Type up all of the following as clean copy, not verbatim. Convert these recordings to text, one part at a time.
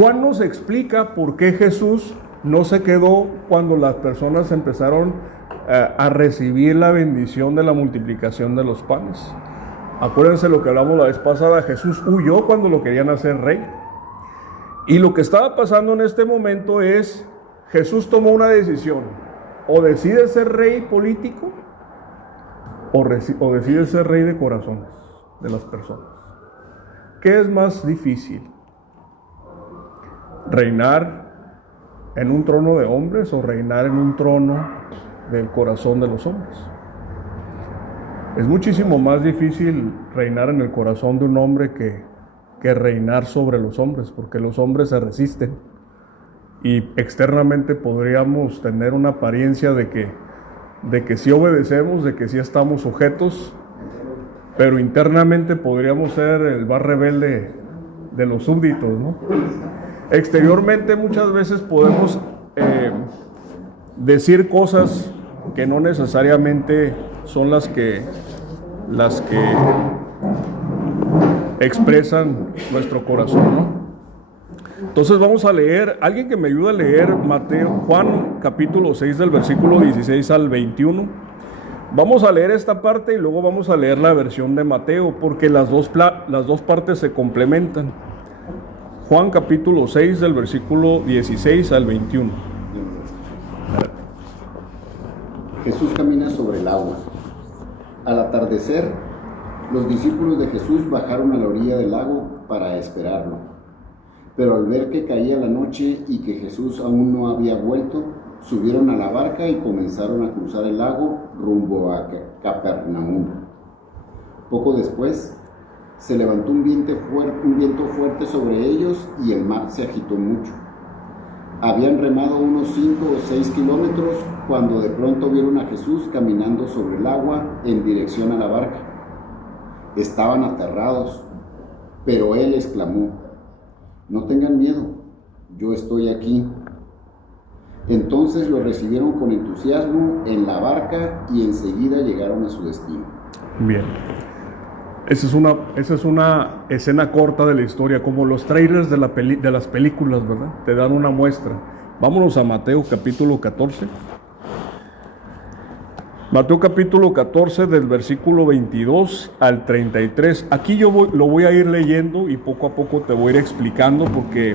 Juan nos explica por qué Jesús no se quedó cuando las personas empezaron a recibir la bendición de la multiplicación de los panes. Acuérdense lo que hablamos la vez pasada, Jesús huyó cuando lo querían hacer rey. Y lo que estaba pasando en este momento es, Jesús tomó una decisión, o decide ser rey político, o decide ser rey de corazones de las personas. ¿Qué es más difícil? ¿Reinar en un trono de hombres o reinar en un trono del corazón de los hombres? Es muchísimo más difícil reinar en el corazón de un hombre que reinar sobre los hombres, porque los hombres se resisten y externamente podríamos tener una apariencia de que sí obedecemos, de que sí estamos sujetos, pero internamente podríamos ser el más rebelde de los súbditos, ¿no? Exteriormente muchas veces podemos decir cosas que no necesariamente son las que expresan nuestro corazón, ¿no? Entonces vamos a leer, alguien que me ayude a leer Juan capítulo 6 del versículo 16 al 21. Vamos a leer esta parte y luego vamos a leer la versión de Mateo, porque las dos partes se complementan. Juan capítulo 6 del versículo 16 al 21. Jesús camina sobre el agua. Al atardecer, los discípulos de Jesús bajaron a la orilla del lago para esperarlo. Pero al ver que caía la noche y que Jesús aún no había vuelto, subieron a la barca y comenzaron a cruzar el lago rumbo a Capernaum. Poco después, se levantó un viento fuerte sobre ellos y el mar se agitó mucho. Habían remado unos 5 o 6 kilómetros cuando de pronto vieron a Jesús caminando sobre el agua en dirección a la barca. Estaban aterrados, pero él exclamó: «No tengan miedo, yo estoy aquí». Entonces lo recibieron con entusiasmo en la barca y enseguida llegaron a su destino. Bien. Esa es una escena corta de la historia, como los trailers de las películas, ¿verdad? Te dan una muestra. Vámonos a Mateo capítulo 14. Mateo capítulo 14 del versículo 22 al 33. Aquí lo voy a ir leyendo y poco a poco te voy a ir explicando, porque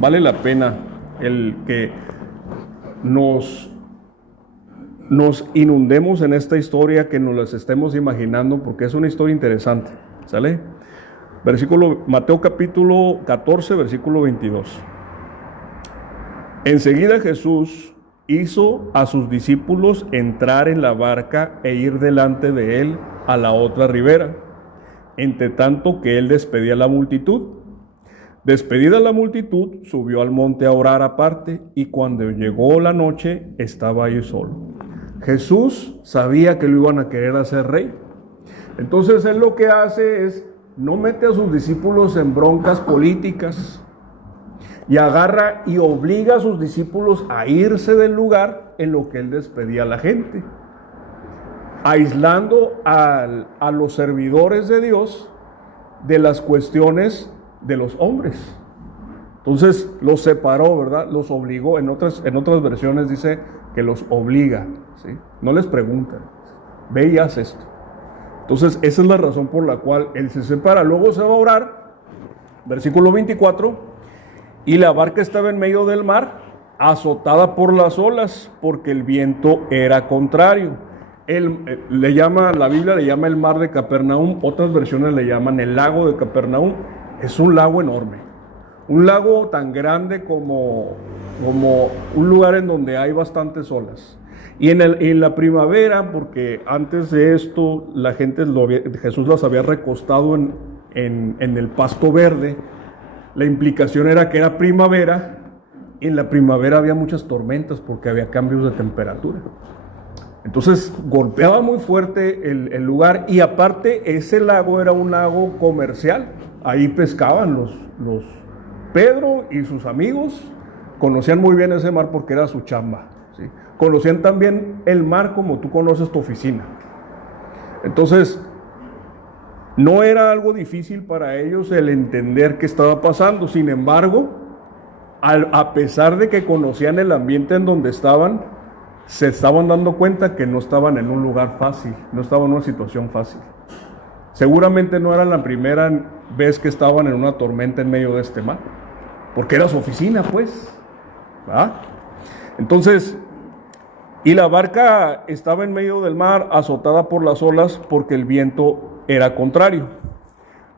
vale la pena el que nos inundemos en esta historia, que nos las estemos imaginando, porque es una historia interesante. ¿Sale? Mateo capítulo 14, versículo 22. Enseguida Jesús hizo a sus discípulos entrar en la barca e ir delante de él a la otra ribera, entre tanto que él despedía a la multitud. Despedida la multitud, subió al monte a orar aparte, y cuando llegó la noche, estaba ahí solo. Jesús sabía que lo iban a querer hacer rey. Entonces él lo que hace es, no mete a sus discípulos en broncas políticas, y agarra y obliga a sus discípulos a irse del lugar en lo que él despedía a la gente, aislando a los servidores de Dios de las cuestiones de los hombres. Entonces los separó, ¿verdad? Los obligó. En otras versiones dice que los obliga, ¿sí? No les pregunta, ve y haz esto. Entonces esa es la razón por la cual él se separa. Luego se va a orar, versículo 24, y la barca estaba en medio del mar, azotada por las olas, porque el viento era contrario. La Biblia le llama el mar de Capernaum, otras versiones le llaman el lago de Capernaum. Es un lago enorme, un lago tan grande como un lugar en donde hay bastantes olas. Y en la primavera, porque antes de esto la gente Jesús las había recostado en el pasto verde, la implicación era que era primavera, y en la primavera había muchas tormentas porque había cambios de temperatura. Entonces golpeaba muy fuerte el lugar, y aparte ese lago era un lago comercial. Ahí pescaban los Pedro y sus amigos conocían muy bien ese mar porque era su chamba, ¿sí? Conocían también el mar como tú conoces tu oficina. Entonces no era algo difícil para ellos el entender qué estaba pasando. Sin embargo, a pesar de que conocían el ambiente en donde estaban, se estaban dando cuenta que no estaban en un lugar fácil, no estaban en una situación fácil. Seguramente no era la primera vez que estaban en una tormenta en medio de este mar, porque era su oficina, pues, ¿verdad? Entonces, y la barca estaba en medio del mar, azotada por las olas, porque el viento era contrario.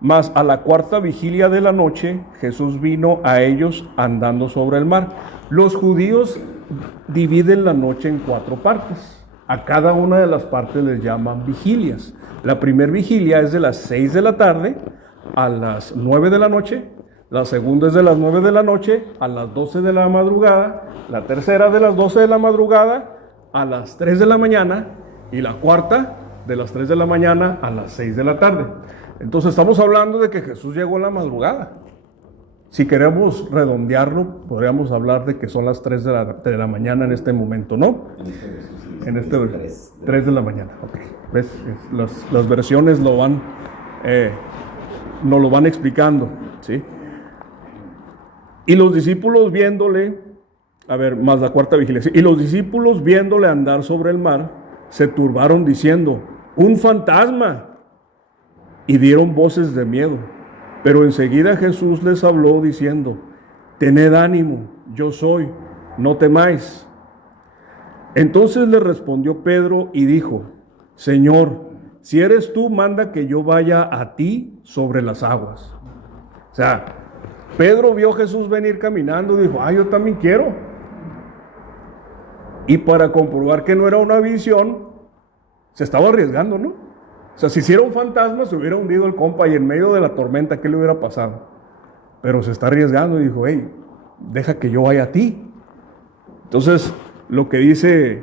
Mas a la cuarta vigilia de la noche, Jesús vino a ellos andando sobre el mar. Los judíos dividen la noche en 4 partes. A cada una de las partes les llaman vigilias. La primera vigilia es de las 6 de la tarde a las 9 de la noche. La segunda es de las 9 de la noche a las 12 de la madrugada. La tercera de las 12 de la madrugada a las 3 de la mañana. Y la cuarta de las 3 de la mañana a las 6 de la tarde. Entonces estamos hablando de que Jesús llegó a la madrugada. Si queremos redondearlo, podríamos hablar de que son las 3 de la mañana en este momento, ¿no? En este 3 de la mañana. Okay. ¿Ves? Las versiones nos lo van explicando, ¿sí? Y los discípulos viéndole, más la cuarta vigilia, ¿sí? Y los discípulos viéndole andar sobre el mar, se turbaron diciendo, ¡un fantasma! Y dieron voces de miedo. Pero enseguida Jesús les habló diciendo, tened ánimo, yo soy, no temáis. Entonces le respondió Pedro y dijo, Señor, si eres tú, manda que yo vaya a ti sobre las aguas. O sea, Pedro vio a Jesús venir caminando y dijo, yo también quiero. Y para comprobar que no era una visión, se estaba arriesgando, ¿no? O sea, si hiciera un fantasma, se hubiera hundido el compa y en medio de la tormenta, ¿qué le hubiera pasado? Pero se está arriesgando y dijo, hey, deja que yo vaya a ti. Entonces, lo que dice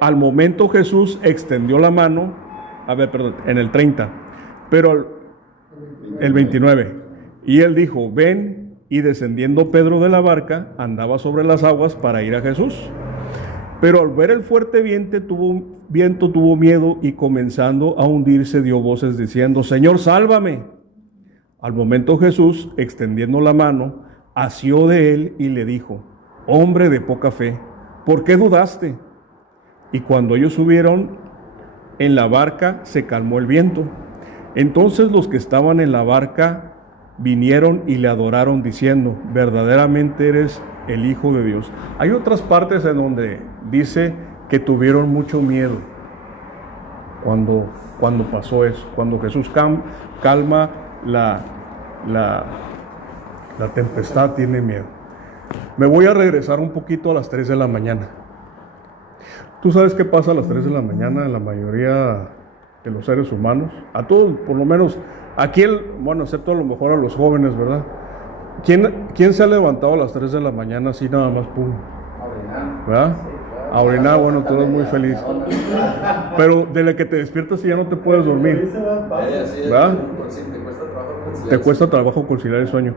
al momento Jesús extendió la mano, en el 30, pero el 29, y él dijo, ven, y descendiendo Pedro de la barca, andaba sobre las aguas para ir a Jesús. Pero al ver el fuerte viento tuvo miedo y comenzando a hundirse dio voces diciendo, Señor, sálvame. Al momento Jesús, extendiendo la mano, asió de él y le dijo, hombre de poca fe, ¿por qué dudaste? Y cuando ellos subieron en la barca, se calmó el viento. Entonces los que estaban en la barca vinieron y le adoraron diciendo, verdaderamente eres el Hijo de Dios. Hay otras partes en donde dice que tuvieron mucho miedo cuando pasó eso, cuando Jesús calma la tempestad, tiene miedo. Me voy a regresar un poquito a las 3 de la mañana. ¿Tú sabes qué pasa a las 3 de la mañana en la mayoría de los seres humanos? A todos, por lo menos, aquí, excepto a lo mejor a los jóvenes, ¿verdad? ¿Quién se ha levantado a las 3 de la mañana así nada más, pum? ¿Verdad? A orinar, bueno, tú eres muy feliz. Pero de la que te despiertas y ya no te puedes dormir. ¿Verdad? Te cuesta trabajo conciliar el sueño.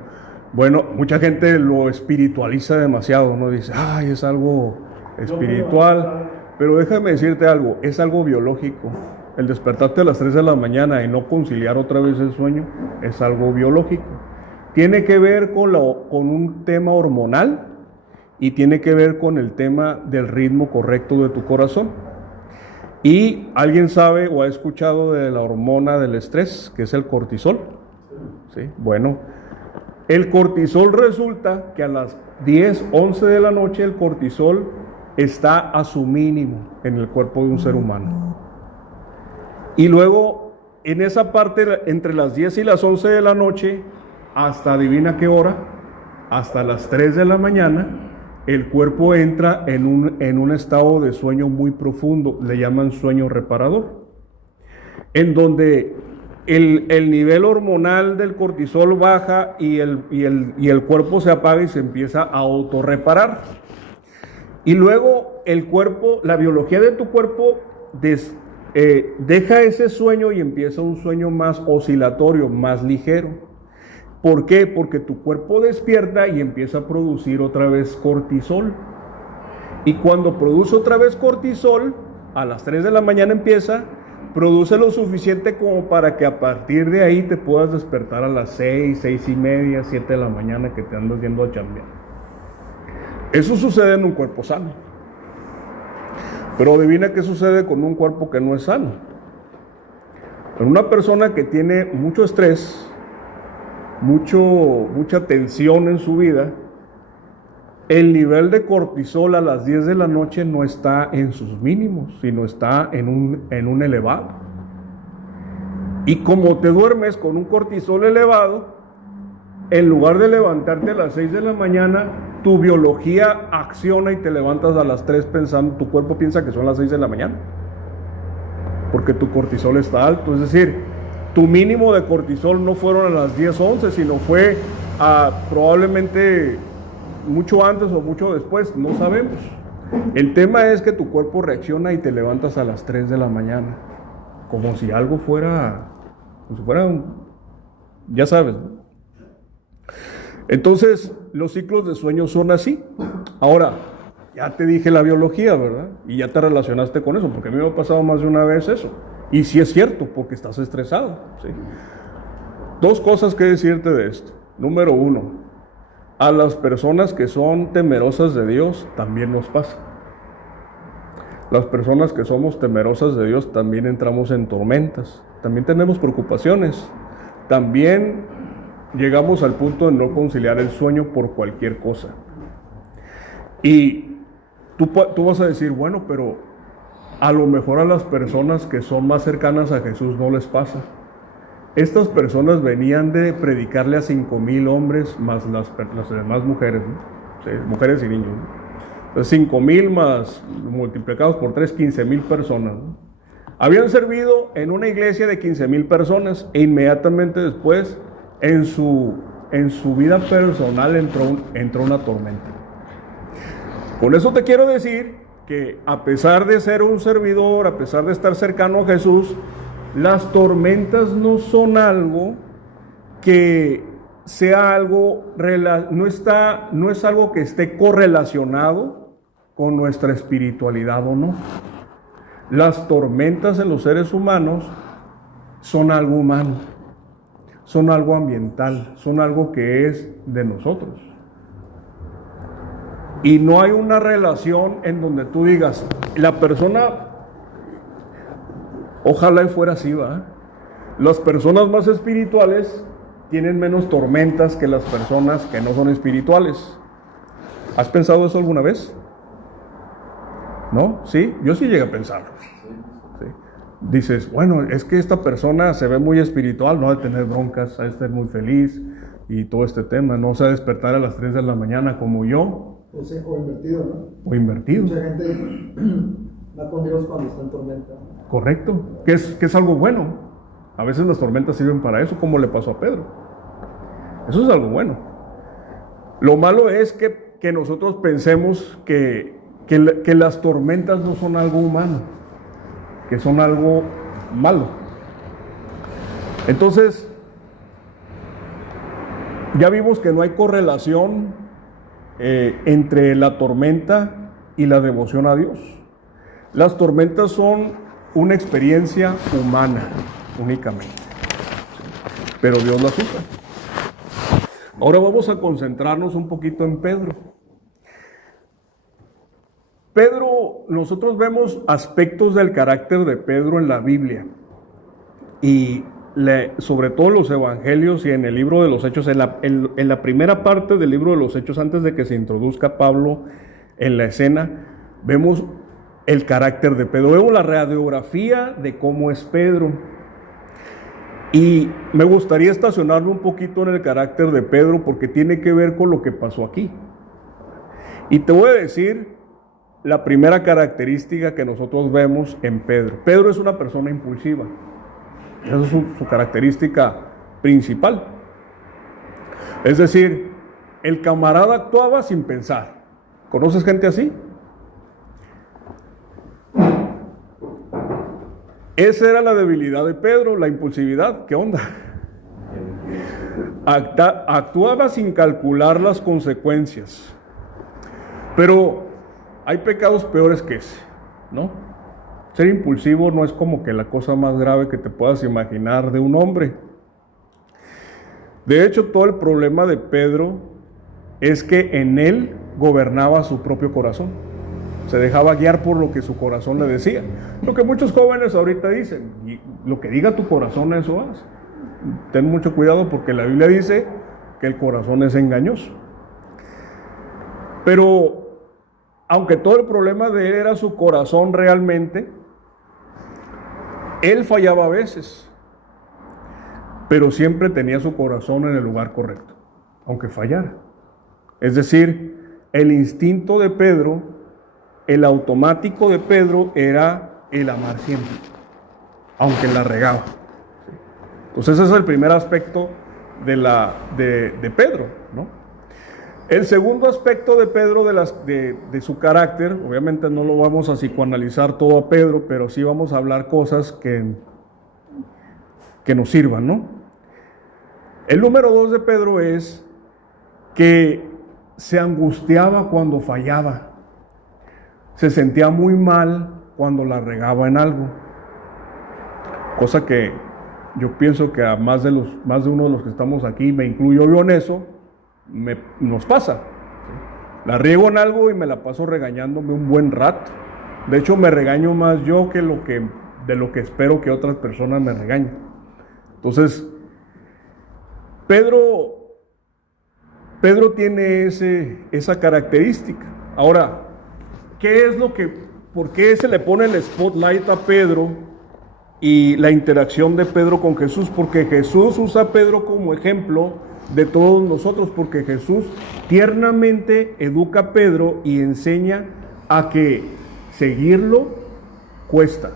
Bueno, mucha gente lo espiritualiza demasiado, ¿no? Dice, es algo espiritual. Pero déjame decirte algo, es algo biológico. El despertarte a las 3 de la mañana y no conciliar otra vez el sueño es algo biológico. Tiene que ver con un tema hormonal y tiene que ver con el tema del ritmo correcto de tu corazón. Y alguien sabe o ha escuchado de la hormona del estrés, que es el cortisol. ¿Sí? Bueno, el cortisol resulta que a las 10, 11 de la noche el cortisol está a su mínimo en el cuerpo de un ser humano. Y luego, en esa parte, entre las 10 y las 11 de la noche, hasta adivina qué hora, hasta las 3 de la mañana, el cuerpo entra en un estado de sueño muy profundo, le llaman sueño reparador, en donde el nivel hormonal del cortisol baja y el cuerpo se apaga y se empieza a autorreparar. Y luego el cuerpo, la biología de tu cuerpo deja ese sueño y empieza un sueño más oscilatorio, más ligero. ¿Por qué? Porque tu cuerpo despierta y empieza a producir otra vez cortisol. Y cuando produce otra vez cortisol, a las 3 de la mañana empieza, produce lo suficiente como para que a partir de ahí te puedas despertar a las 6, 6:30, 7 de la mañana que te andas yendo a chambear. Eso sucede en un cuerpo sano. Pero adivina qué sucede con un cuerpo que no es sano. En una persona que tiene mucho estrés, mucha tensión en su vida, el nivel de cortisol a las 10 de la noche no está en sus mínimos, sino está en un elevado. Y como te duermes con un cortisol elevado, en lugar de levantarte a las 6 de la mañana, tu biología acciona y te levantas a las 3 pensando, tu cuerpo piensa que son las 6 de la mañana, porque tu cortisol está alto. Es decir, tu mínimo de cortisol no fueron a las 10, 11, sino fue probablemente mucho antes o mucho después, no sabemos. El tema es que tu cuerpo reacciona y te levantas a las 3 de la mañana, como si algo fuera, ya sabes, ¿no? Entonces, los ciclos de sueño son así. Ahora, ya te dije la biología, ¿verdad? Y ya te relacionaste con eso, porque a mí me ha pasado más de una vez eso. Y sí es cierto, porque estás estresado, ¿sí? Dos cosas que decirte de esto. Número uno, a las personas que son temerosas de Dios también nos pasa. Las personas que somos temerosas de Dios también entramos en tormentas, también tenemos preocupaciones, también llegamos al punto de no conciliar el sueño por cualquier cosa. Y tú vas a decir, bueno, pero a lo mejor a las personas que son más cercanas a Jesús no les pasa. Estas personas venían de predicarle a 5,000 hombres más las demás mujeres, ¿no? Sí, mujeres y niños, ¿no? Entonces 5,000 más multiplicados por 3, 15,000 personas, ¿no? Habían servido en una iglesia de 15,000 personas e inmediatamente después en su vida personal entró una tormenta. Con eso te quiero decir que a pesar de ser un servidor, a pesar de estar cercano a Jesús, las tormentas no son algo que sea algo, no es algo que esté correlacionado con nuestra espiritualidad o no. Las tormentas en los seres humanos son algo humano, son algo ambiental, son algo que es de nosotros. Y no hay una relación en donde tú digas, la persona, ojalá y fuera así, ¿va? Las personas más espirituales tienen menos tormentas que las personas que no son espirituales. ¿Has pensado eso alguna vez? ¿No? ¿Sí? Yo sí llegué a pensarlo. ¿Sí? Dices, bueno, es que esta persona se ve muy espiritual, no ha de tener broncas, ha de estar muy feliz y todo este tema, no se ha de despertar a las 3 de la mañana como yo. O invertido, ¿no? O invertido. Mucha gente va con Dios cuando está en tormenta. Correcto, que es algo bueno. A veces las tormentas sirven para eso, como le pasó a Pedro. Eso es algo bueno. Lo malo es que nosotros pensemos que las tormentas no son algo humano, que son algo malo. Entonces, ya vimos que no hay correlación entre la tormenta y la devoción a Dios. Las tormentas son una experiencia humana únicamente, pero Dios las usa. Ahora vamos a concentrarnos un poquito en Pedro. Nosotros vemos aspectos del carácter de Pedro en la Biblia y sobre todo en los evangelios y en el libro de los Hechos, en la primera parte del libro de los Hechos, antes de que se introduzca Pablo en la escena, vemos el carácter de Pedro, vemos la radiografía de cómo es Pedro. Y me gustaría estacionarme un poquito en el carácter de Pedro porque tiene que ver con lo que pasó aquí. Y te voy a decir la primera característica que nosotros vemos en Pedro. Pedro es una persona impulsiva. Esa es su característica principal. Es decir, el camarada actuaba sin pensar. ¿Conoces gente así? Esa era la debilidad de Pedro, la impulsividad. ¿Qué onda? Actuaba sin calcular las consecuencias. Pero hay pecados peores que ese, ¿no? Ser impulsivo no es como que la cosa más grave que te puedas imaginar de un hombre. De hecho, todo el problema de Pedro es que en él gobernaba su propio corazón. Se dejaba guiar por lo que su corazón le decía. Lo que muchos jóvenes ahorita dicen, y lo que diga tu corazón, eso haz. Ten mucho cuidado porque la Biblia dice que el corazón es engañoso. Pero, aunque todo el problema de él era su corazón realmente, él fallaba a veces, pero siempre tenía su corazón en el lugar correcto, aunque fallara. Es decir, el instinto de Pedro, el automático de Pedro era el amar siempre, aunque la regaba. Entonces ese es el primer aspecto de Pedro, ¿no? El segundo aspecto de Pedro, de su carácter, obviamente no lo vamos a psicoanalizar todo a Pedro, pero sí vamos a hablar cosas que nos sirvan, ¿no? El número 2 de Pedro es que se angustiaba cuando fallaba, se sentía muy mal cuando la regaba en algo, cosa que yo pienso que a más de uno de los que estamos aquí, me incluyo yo en eso, nos pasa. La riego en algo y me la paso regañándome un buen rato. De hecho, me regaño más yo de lo que espero que otras personas me regañen. Entonces, Pedro tiene esa característica. Ahora, ¿por qué se le pone el spotlight a Pedro y la interacción de Pedro con Jesús? Porque Jesús usa a Pedro como ejemplo de todos nosotros, porque Jesús tiernamente educa a Pedro y enseña a que seguirlo cuesta.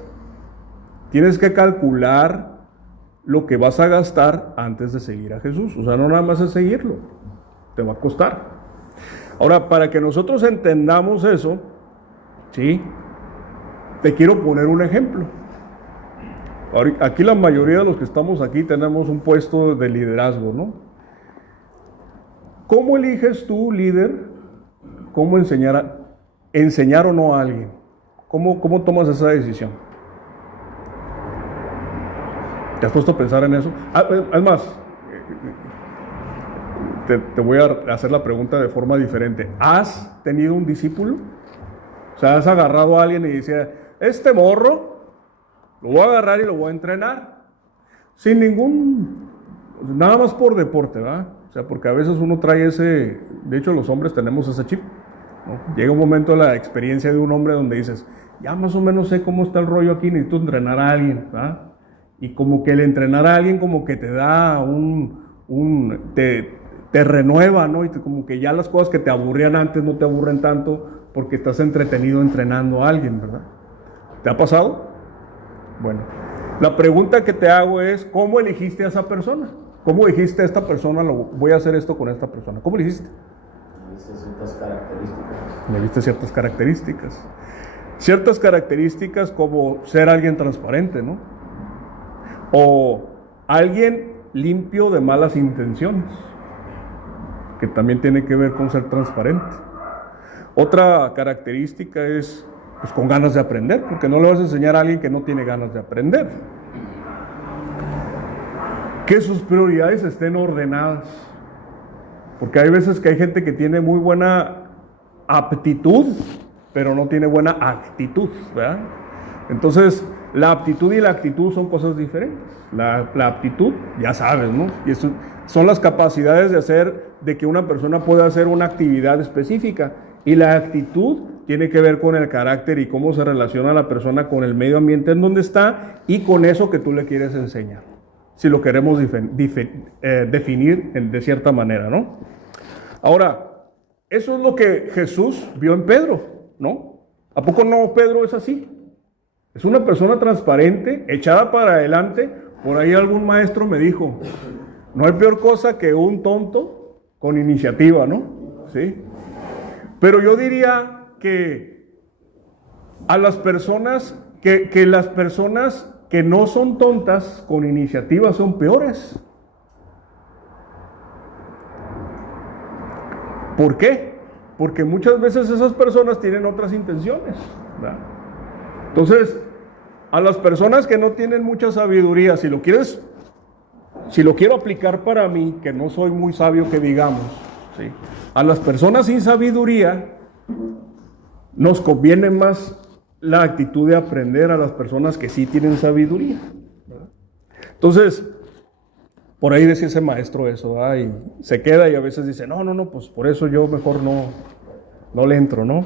Tienes que calcular lo que vas a gastar antes de seguir a Jesús. O sea, no nada más es seguirlo, te va a costar. Ahora, para que nosotros entendamos eso, ¿sí? Te quiero poner un ejemplo. Aquí la mayoría de los que estamos aquí tenemos un puesto de liderazgo, ¿no? ¿Cómo eliges tú, líder, cómo enseñar o no a alguien? ¿Cómo tomas esa decisión? ¿Te has puesto a pensar en eso? Además, te voy a hacer la pregunta de forma diferente. ¿Has tenido un discípulo? O sea, has agarrado a alguien y decía, este morro, lo voy a agarrar y lo voy a entrenar. Sin nada más por deporte, ¿verdad? O sea, porque a veces uno trae de hecho los hombres tenemos ese chip, ¿no? Llega un momento de la experiencia de un hombre donde dices, ya más o menos sé cómo está el rollo aquí, necesito entrenar a alguien, ¿verdad? Y como que el entrenar a alguien como que te da te renueva, ¿no? Y como que ya las cosas que te aburrían antes no te aburren tanto porque estás entretenido entrenando a alguien, ¿verdad? ¿Te ha pasado? Bueno, la pregunta que te hago es, ¿cómo elegiste a esa persona? ¿Cómo dijiste a esta persona, voy a hacer esto con esta persona? ¿Cómo le dijiste? Le viste ciertas características. Le viste ciertas características. Ciertas características como ser alguien transparente, ¿no? O alguien limpio de malas intenciones, que también tiene que ver con ser transparente. Otra característica es, pues, con ganas de aprender, porque no le vas a enseñar a alguien que no tiene ganas de aprender. Que sus prioridades estén ordenadas, porque hay veces que hay gente que tiene muy buena aptitud, pero no tiene buena actitud, ¿verdad? Entonces, la aptitud y la actitud son cosas diferentes. La aptitud, ya sabes, ¿no? Y eso son las capacidades de hacer, de que una persona pueda hacer una actividad específica, y la actitud tiene que ver con el carácter y cómo se relaciona la persona con el medio ambiente en donde está y con eso que tú le quieres enseñar, si lo queremos definir de cierta manera, ¿no? Ahora, eso es lo que Jesús vio en Pedro, ¿no? ¿A poco no Pedro es así? Es una persona transparente, echada para adelante. Por ahí algún maestro me dijo, no hay peor cosa que un tonto con iniciativa, ¿no? ¿Sí? Pero yo diría que a las personas, que las personas que no son tontas con iniciativa son peores. ¿Por qué? Porque muchas veces esas personas tienen otras intenciones, ¿verdad? Entonces, a las personas que no tienen mucha sabiduría, si lo quiero aplicar para mí, que no soy muy sabio que digamos, ¿sí? A las personas sin sabiduría nos conviene más la actitud de aprender a las personas que sí tienen sabiduría. Entonces, por ahí decía ese maestro eso, ¿verdad? Y se queda y a veces dice, no, pues por eso yo mejor no le entro, ¿no?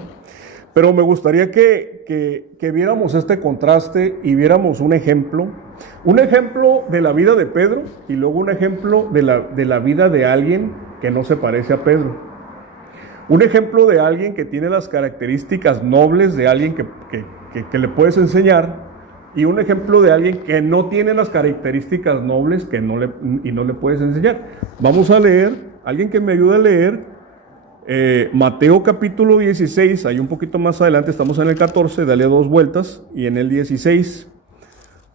Pero me gustaría que viéramos este contraste y viéramos un ejemplo de la vida de Pedro y luego un ejemplo de la vida de alguien que no se parece a Pedro. Un ejemplo de alguien que tiene las características nobles de alguien que le puedes enseñar, y un ejemplo de alguien que no tiene las características nobles y no le puedes enseñar. Vamos a leer, alguien que me ayude a leer Mateo capítulo 16, ahí un poquito más adelante, estamos en el 14, dale 2 vueltas, y en el 16,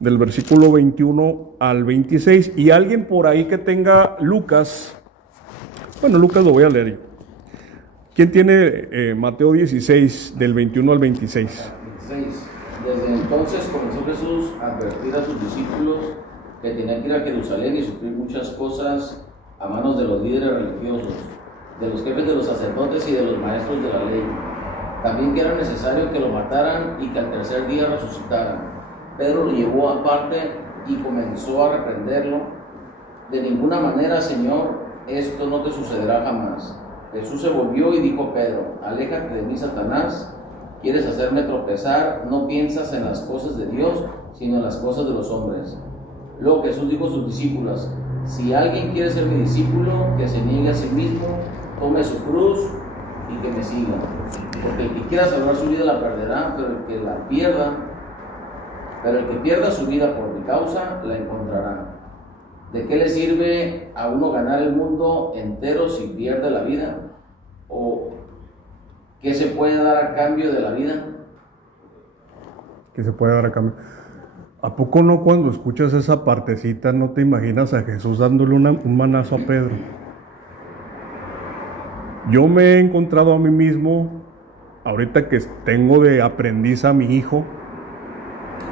del versículo 21 al 26, y alguien por ahí que tenga Lucas, bueno, Lucas lo voy a leer yo. ¿Quién tiene Mateo 16, del 21 al 26? 26. Desde entonces comenzó Jesús a advertir a sus discípulos que tenían que ir a Jerusalén y sufrir muchas cosas a manos de los líderes religiosos, de los jefes de los sacerdotes y de los maestros de la ley. También que era necesario que lo mataran y que al tercer día resucitaran. Pedro lo llevó aparte y comenzó a reprenderlo. De ninguna manera, Señor, esto no te sucederá jamás. Jesús se volvió y dijo a Pedro, aléjate de mí, Satanás, quieres hacerme tropezar, no piensas en las cosas de Dios, sino en las cosas de los hombres. Luego Jesús dijo a sus discípulos, si alguien quiere ser mi discípulo, que se niegue a sí mismo, tome su cruz y que me siga. Porque el que quiera salvar su vida la perderá, pero el que pierda su vida por mi causa, la encontrará. ¿De qué le sirve a uno ganar el mundo entero si pierde la vida? ¿O qué se puede dar a cambio de la vida? ¿Qué se puede dar a cambio? ¿A poco no cuando escuchas esa partecita no te imaginas a Jesús dándole un manazo a Pedro? Yo me he encontrado a mí mismo, ahorita que tengo de aprendiz a mi hijo,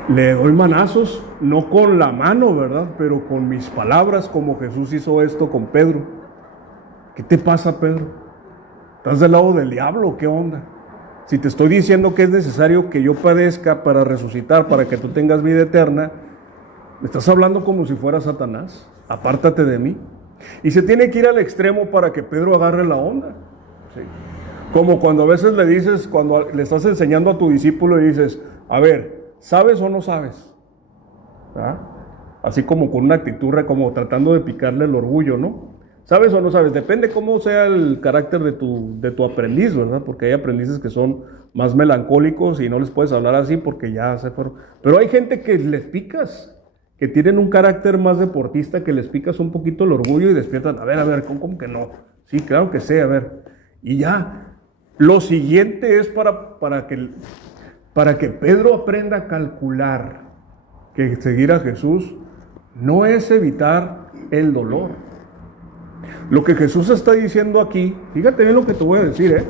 le doy manazos, no con la mano, ¿verdad? Pero con mis palabras, como Jesús hizo esto con Pedro. ¿Qué te pasa, Pedro? ¿Estás del lado del diablo? ¿Qué onda? Si te estoy diciendo que es necesario que yo padezca para resucitar, para que tú tengas vida eterna, me estás hablando como si fuera Satanás. Apártate de mí. Y se tiene que ir al extremo para que Pedro agarre la onda. Sí. Como cuando a veces le dices, cuando le estás enseñando a tu discípulo y dices, a ver, ¿sabes o no sabes? ¿Ah? Así como con una actitud, como tratando de picarle el orgullo, ¿no? ¿Sabes o no sabes? Depende cómo sea el carácter de tu aprendiz, ¿verdad? Porque hay aprendices que son más melancólicos y no les puedes hablar así porque ya se fueron. Pero hay gente que les picas, que tienen un carácter más deportista, que les picas un poquito el orgullo y despiertan. A ver, ¿cómo que no? Sí, claro que sí, a ver. Y ya, lo siguiente es para que Pedro aprenda a calcular que seguir a Jesús no es evitar el dolor. Lo que Jesús está diciendo aquí, fíjate bien lo que te voy a decir,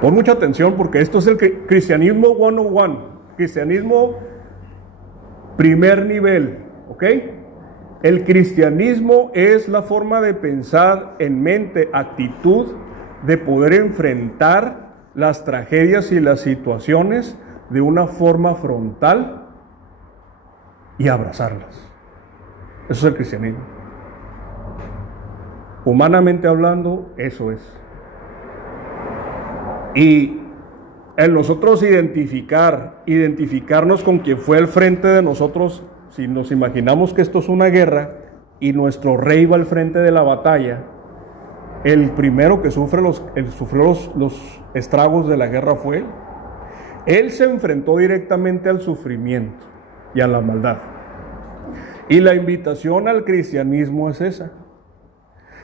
pon mucha atención porque esto es el cristianismo 101, cristianismo primer nivel, ¿ok? El cristianismo es la forma de pensar en mente, actitud, de poder enfrentar las tragedias y las situaciones de una forma frontal y abrazarlas. Eso es el cristianismo. Humanamente hablando, eso es. Y en nosotros identificarnos con quien fue al frente de nosotros, si nos imaginamos que esto es una guerra y nuestro rey va al frente de la batalla, el primero que sufrió los estragos de la guerra fue él. Él se enfrentó directamente al sufrimiento y a la maldad. Y la invitación al cristianismo es esa.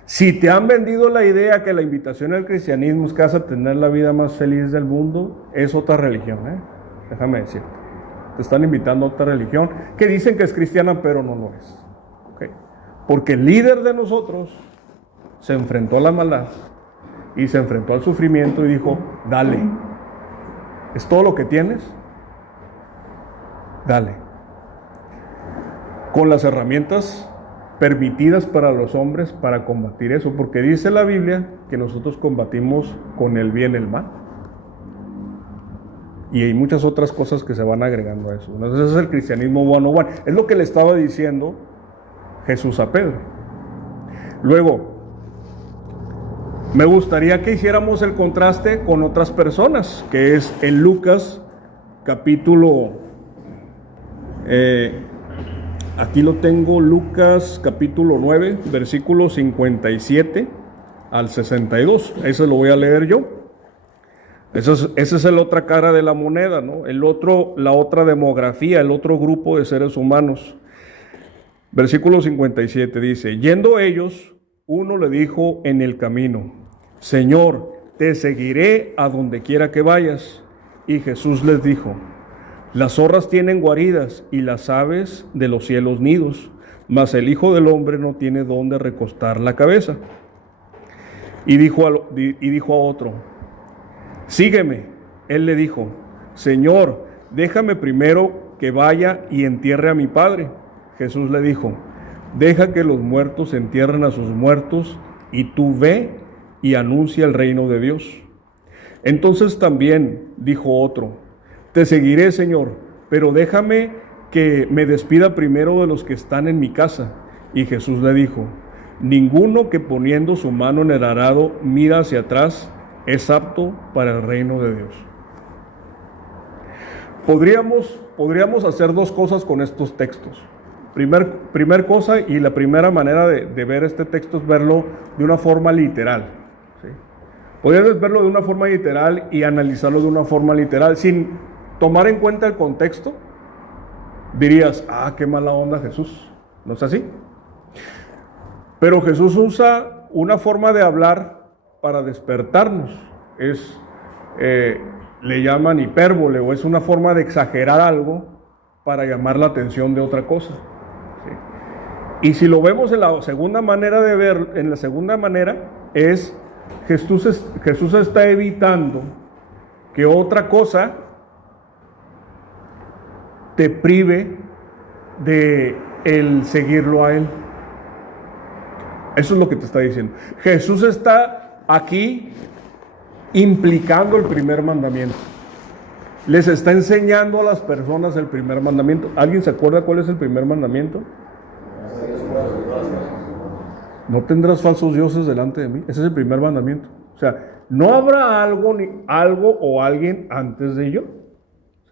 Si te han vendido la idea que la invitación al cristianismo es que vas a tener la vida más feliz del mundo, es otra religión, déjame decirte. Te están invitando a otra religión que dicen que es cristiana, pero no lo es. ¿Okay? Porque el líder de nosotros se enfrentó a la maldad y se enfrentó al sufrimiento y dijo, dale, ¿es todo lo que tienes? dale. Con las herramientas permitidas para los hombres para combatir eso, porque dice la Biblia que nosotros combatimos con el bien el mal. Y hay muchas otras cosas que se van agregando a eso. Entonces ese es el cristianismo 101. Es lo que le estaba diciendo Jesús a Pedro. Luego, me gustaría que hiciéramos el contraste con otras personas, que es en Lucas capítulo, aquí lo tengo, Lucas capítulo 9, versículos 57 al 62. Ese lo voy a leer yo. Esa es la otra cara de la moneda, ¿no? La otra demografía, el otro grupo de seres humanos. Versículo 57 dice: yendo ellos, uno le dijo en el camino: Señor, te seguiré a donde quiera que vayas. Y Jesús les dijo: las zorras tienen guaridas y las aves de los cielos nidos, mas el Hijo del Hombre no tiene dónde recostar la cabeza. Y dijo a otro: sígueme. Él le dijo: Señor, déjame primero que vaya y entierre a mi padre. Jesús le dijo: deja que los muertos entierren a sus muertos, y tú ve y anuncia el reino de Dios. Entonces también dijo otro: te seguiré, Señor, pero déjame que me despida primero de los que están en mi casa. Y Jesús le dijo: ninguno que poniendo su mano en el arado mira hacia atrás es apto para el reino de Dios. Podríamos hacer dos cosas con estos textos. Primer cosa, y la primera manera de ver este texto es verlo de una forma literal, ¿sí? Podrías verlo de una forma literal y analizarlo de una forma literal sin tomar en cuenta el contexto. Dirías: qué mala onda Jesús. ¿No es así? Pero Jesús usa una forma de hablar para despertarnos. Le llaman hipérbole, o es una forma de exagerar algo para llamar la atención de otra cosa. ¿Sí? Y si lo vemos en la segunda manera de ver, en la segunda manera es Jesús está evitando que otra cosa te prive de el seguirlo a Él. Eso es lo que te está diciendo. Jesús está aquí implicando el primer mandamiento. Les está enseñando a las personas el primer mandamiento. ¿Alguien se acuerda cuál es el primer mandamiento? No tendrás falsos dioses delante de mí. Ese es el primer mandamiento. O sea, no habrá algo o alguien antes de yo.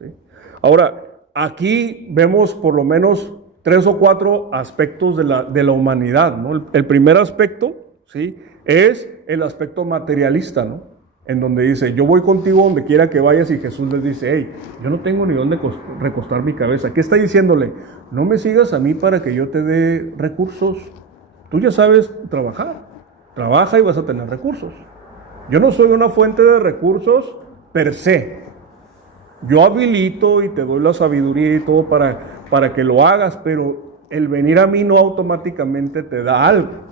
¿Sí? Ahora, aquí vemos por lo menos 3 o 4 aspectos de la humanidad, ¿no? El primer aspecto, ¿sí?, es el aspecto materialista, ¿no? En donde dice: yo voy contigo donde quiera que vayas, y Jesús les dice: hey, yo no tengo ni dónde recostar mi cabeza. ¿Qué está diciéndole? No me sigas a mí para que yo te dé recursos. Tú ya sabes trabajar. Trabaja y vas a tener recursos. Yo no soy una fuente de recursos per se. Yo habilito y te doy la sabiduría y todo para que lo hagas, pero el venir a mí no automáticamente te da algo.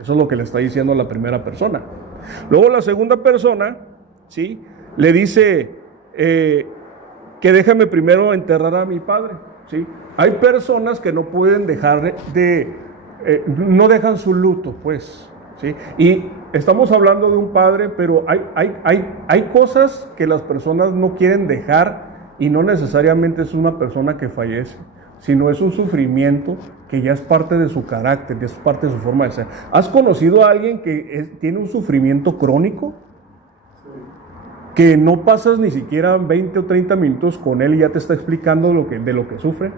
Eso es lo que le está diciendo a la primera persona. Luego la segunda persona, ¿sí?, le dice que déjame primero enterrar a mi padre, ¿sí? Hay personas que no pueden dejar no dejan su luto, pues, ¿sí? Y estamos hablando de un padre, pero hay cosas que las personas no quieren dejar, y no necesariamente es una persona que fallece, sino es un sufrimiento que ya es parte de su carácter, ya es parte de su forma de ser. ¿Has conocido a alguien que tiene un sufrimiento crónico? Que no pasas ni siquiera 20 o 30 minutos con él y ya te está explicando de lo que sufre.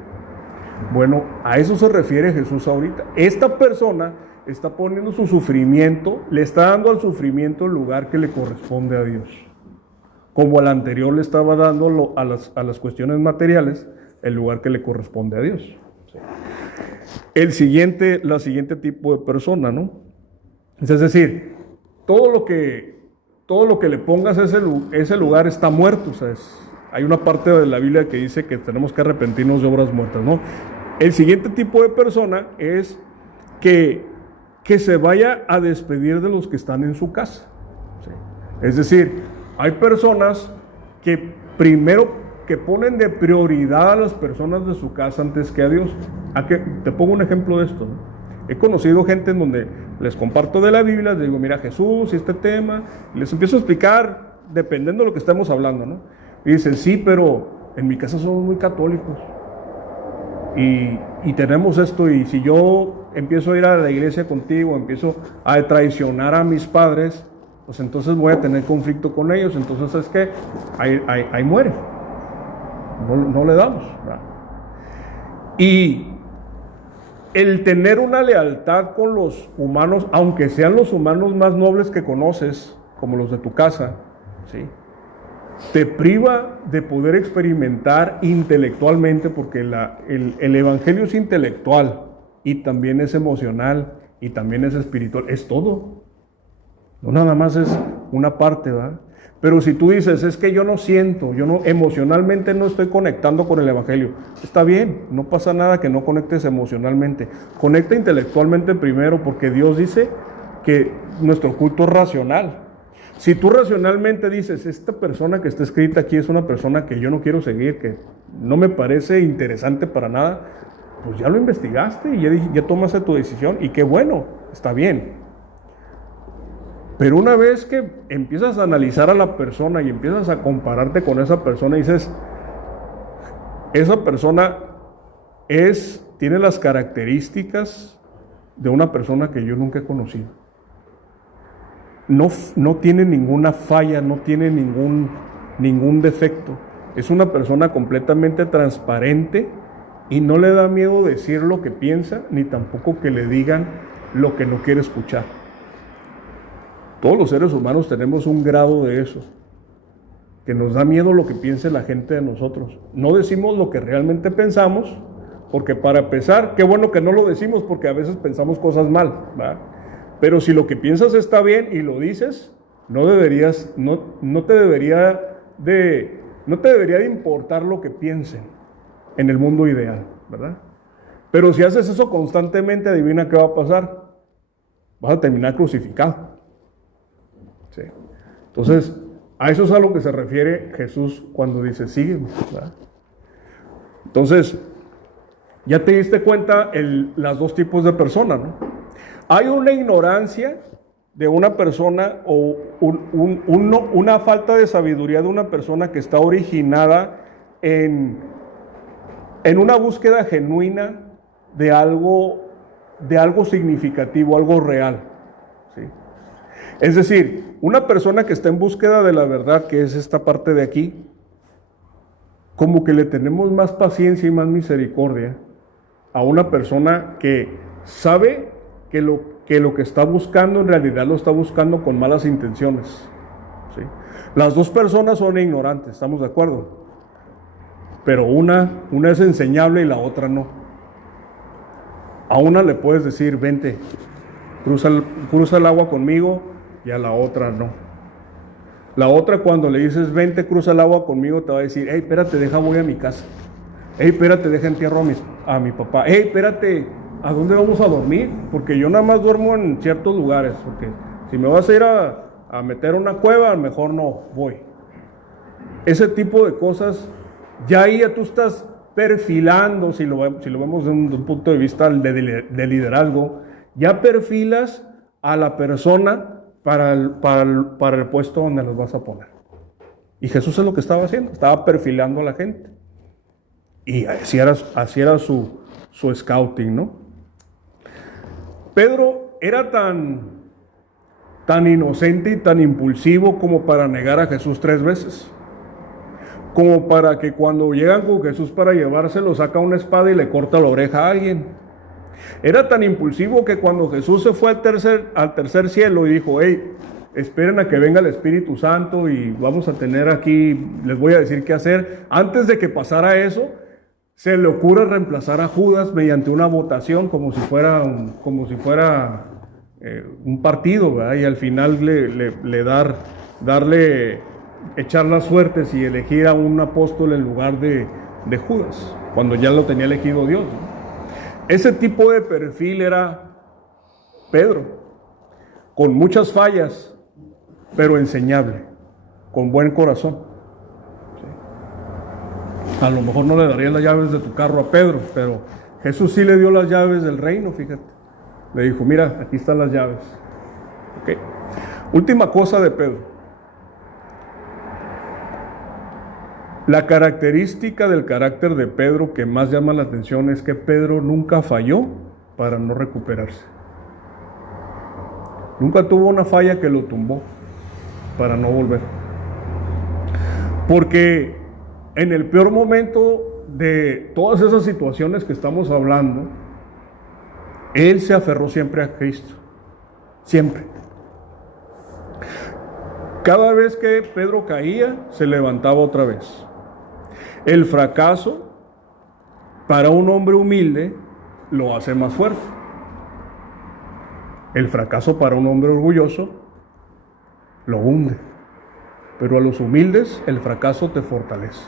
Bueno, a eso se refiere Jesús ahorita. Esta persona está poniendo su sufrimiento, le está dando al sufrimiento el lugar que le corresponde a Dios. Como al anterior le estaba dando a las cuestiones materiales el lugar que le corresponde a Dios. La siguiente tipo de persona, ¿no? Es decir, todo lo que le pongas a ese lugar está muerto. O sea, hay una parte de la Biblia que dice que tenemos que arrepentirnos de obras muertas, ¿no? El siguiente tipo de persona es que se vaya a despedir de los que están en su casa. ¿Sí? Es decir, hay personas que primero que ponen de prioridad a las personas de su casa antes que a Dios. Te pongo un ejemplo de esto, ¿no? He conocido gente en donde les comparto de la Biblia, les digo, mira Jesús y este tema, y les empiezo a explicar dependiendo de lo que estemos hablando, ¿no? Y dicen, sí, pero en mi casa somos muy católicos y tenemos esto, y si yo empiezo a ir a la iglesia contigo, empiezo a traicionar a mis padres, pues entonces voy a tener conflicto con ellos, entonces es que ahí muere, no le damos, ¿verdad? Y el tener una lealtad con los humanos, aunque sean los humanos más nobles que conoces, como los de tu casa, ¿sí?, te priva de poder experimentar intelectualmente, porque el evangelio es intelectual y también es emocional y también es espiritual, es todo. No nada más es una parte, ¿verdad? Pero si tú dices, es que yo no siento, emocionalmente no estoy conectando con el evangelio, está bien, no pasa nada que no conectes emocionalmente. Conecta intelectualmente primero, porque Dios dice que nuestro culto es racional. Si tú racionalmente dices, esta persona que está escrita aquí es una persona que yo no quiero seguir, que no me parece interesante para nada, pues ya lo investigaste y ya tomaste tu decisión, y qué bueno, está bien. Pero una vez que empiezas a analizar a la persona y empiezas a compararte con esa persona, dices, esa persona tiene las características de una persona que yo nunca he conocido. No tiene ninguna falla, no tiene ningún defecto. Es una persona completamente transparente y no le da miedo decir lo que piensa, ni tampoco que le digan lo que no quiere escuchar. Todos los seres humanos tenemos un grado de eso, que nos da miedo lo que piense la gente de nosotros. No decimos lo que realmente pensamos, porque para empezar, qué bueno que no lo decimos, porque a veces pensamos cosas mal, ¿verdad? Pero si lo que piensas está bien y lo dices, no te debería de importar lo que piensen en el mundo ideal, ¿verdad? Pero si haces eso constantemente, adivina qué va a pasar. Vas a terminar crucificado. Sí. Entonces, a eso es a lo que se refiere Jesús cuando dice, sígueme, ¿verdad? Entonces, ya te diste cuenta las dos tipos de personas, ¿no? Hay una ignorancia de una persona o una falta de sabiduría de una persona que está originada en una búsqueda genuina de algo significativo, algo real, ¿sí? Es decir, una persona que está en búsqueda de la verdad, que es esta parte de aquí, como que le tenemos más paciencia y más misericordia a una persona que sabe que lo que está buscando en realidad lo está buscando con malas intenciones, ¿sí? Las dos personas son ignorantes, ¿estamos de acuerdo? Pero una es enseñable y la otra no. A una le puedes decir, vente, cruza el agua conmigo, y a la otra no. La otra, cuando le dices, vente, cruza el agua conmigo, te va a decir, hey, espérate, voy a mi casa. Hey, espérate, entierro a mi papá. Hey, espérate, ¿a dónde vamos a dormir? Porque yo nada más duermo en ciertos lugares, porque si me vas a ir a meter a una cueva, mejor no voy. Ese tipo de cosas, ya ahí ya tú estás perfilando, si lo vemos desde un punto de vista de liderazgo, ya perfilas a la persona para el puesto donde los vas a poner. Y Jesús es lo que estaba haciendo, estaba perfilando a la gente. Y así era su scouting, ¿no? Pedro era tan inocente y tan impulsivo como para negar a Jesús 3 veces. Como para que cuando llegan con Jesús para llevárselo, saca una espada y le corta la oreja a alguien. Era tan impulsivo que cuando Jesús se fue al tercer cielo y dijo, hey, esperen a que venga el Espíritu Santo y vamos a tener aquí, les voy a decir qué hacer. Antes de que pasara eso, se le ocurre reemplazar a Judas mediante una votación como si fuera un partido, ¿verdad? Y al final echar las suertes y elegir a un apóstol en lugar de Judas, cuando ya lo tenía elegido Dios, ¿no? Ese tipo de perfil era Pedro, con muchas fallas, pero enseñable, con buen corazón. ¿Sí? A lo mejor no le daría las llaves de tu carro a Pedro, pero Jesús sí le dio las llaves del reino, fíjate. Le dijo, mira, aquí están las llaves. Okay. Última cosa de Pedro. La característica del carácter de Pedro que más llama la atención es que Pedro nunca falló para no recuperarse. Nunca tuvo una falla que lo tumbó para no volver. Porque en el peor momento de todas esas situaciones que estamos hablando, él se aferró siempre a Cristo. Siempre. Cada vez que Pedro caía, se levantaba otra vez. El fracaso, para un hombre humilde, lo hace más fuerte. El fracaso para un hombre orgulloso, lo hunde. Pero a los humildes, el fracaso te fortalece.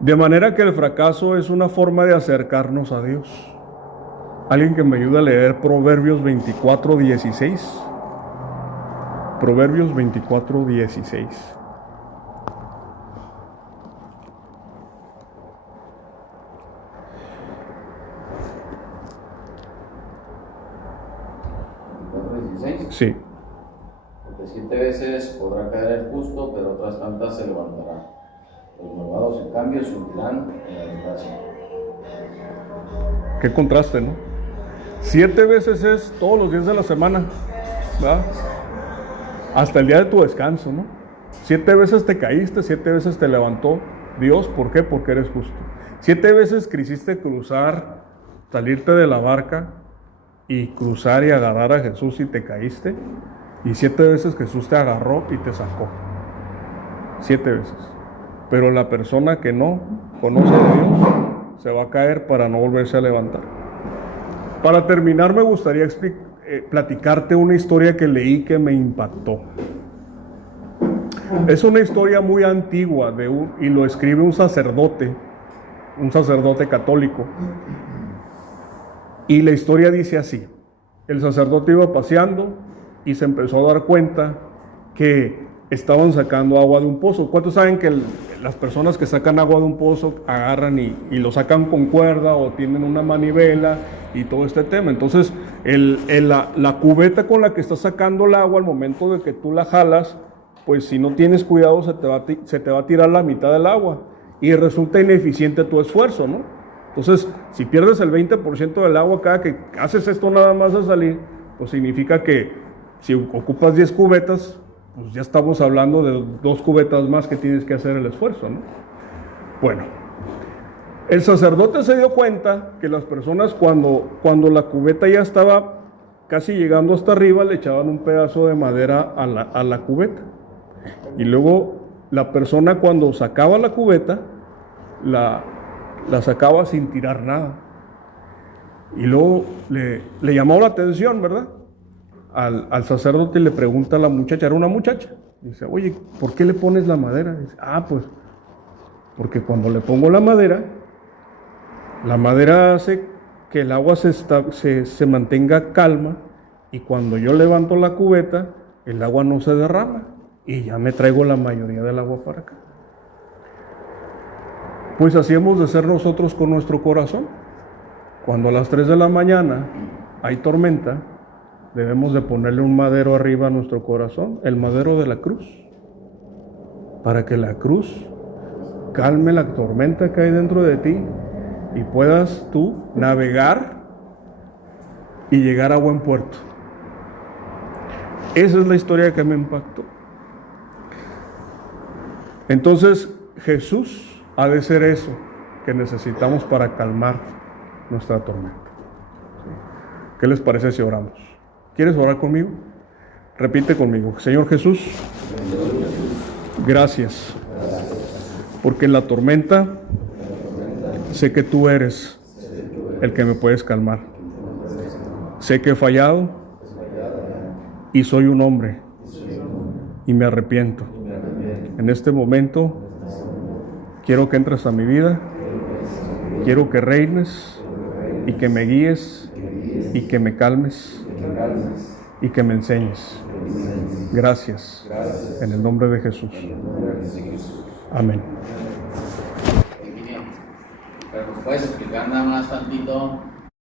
De manera que el fracaso es una forma de acercarnos a Dios. Alguien que me ayude a leer Proverbios 24:16. Proverbios 24:16. Sí. Porque 7 veces podrá caer el justo, pero otras tantas se levantará. Los malvados, en cambio, se hundirán en la desgracia. Qué contraste, ¿no? 7 veces es todos los días de la semana, ¿verdad? Hasta el día de tu descanso, ¿no? 7 veces te caíste, 7 veces te levantó Dios. ¿Por qué? Porque eres justo. 7 veces quisiste cruzar, salirte de la barca y cruzar y agarrar a Jesús y te caíste. Y 7 veces Jesús te agarró y te sacó. 7 veces. Pero la persona que no conoce a Dios se va a caer para no volverse a levantar. Para terminar, me gustaría platicarte una historia que leí que me impactó. Es una historia muy antigua y lo escribe un sacerdote católico. Y la historia dice así: el sacerdote iba paseando y se empezó a dar cuenta que estaban sacando agua de un pozo. ¿Cuántos saben que las personas que sacan agua de un pozo agarran y lo sacan con cuerda o tienen una manivela y todo este tema? Entonces, la cubeta con la que estás sacando el agua, al momento de que tú la jalas, pues si no tienes cuidado se te va a tirar la mitad del agua y resulta ineficiente tu esfuerzo, ¿no? Entonces, si pierdes el 20% del agua cada que haces esto nada más de salir, pues significa que si ocupas 10 cubetas, pues ya estamos hablando de 2 cubetas más que tienes que hacer el esfuerzo, ¿no? Bueno, el sacerdote se dio cuenta que las personas cuando la cubeta ya estaba casi llegando hasta arriba, le echaban un pedazo de madera a la cubeta. Y luego la persona cuando sacaba la cubeta, la sacaba sin tirar nada. Y luego le llamó la atención, ¿verdad? Al sacerdote le pregunta a la muchacha, era una muchacha, dice, oye, ¿por qué le pones la madera? Dice, pues, porque cuando le pongo la madera hace que el agua se mantenga calma, y cuando yo levanto la cubeta, el agua no se derrama, y ya me traigo la mayoría del agua para acá. Pues así hemos de ser nosotros con nuestro corazón. Cuando a las 3 de la mañana hay tormenta, debemos de ponerle un madero arriba a nuestro corazón, el madero de la cruz, para que la cruz calme la tormenta que hay dentro de ti y puedas tú navegar y llegar a buen puerto. Esa es la historia que me impactó. Entonces, Jesús ha de ser eso que necesitamos para calmar nuestra tormenta. ¿Qué les parece si oramos? ¿Quieres orar conmigo? Repite conmigo. Señor Jesús, gracias, porque en la tormenta sé que tú eres el que me puedes calmar. Sé que he fallado y soy un hombre y me arrepiento. En este momento quiero que entres a mi vida, quiero que reines y que me guíes y que me calmes y que me enseñes. Gracias. En el nombre de Jesús. Amén. Pero nos puedes explicar nada más tantito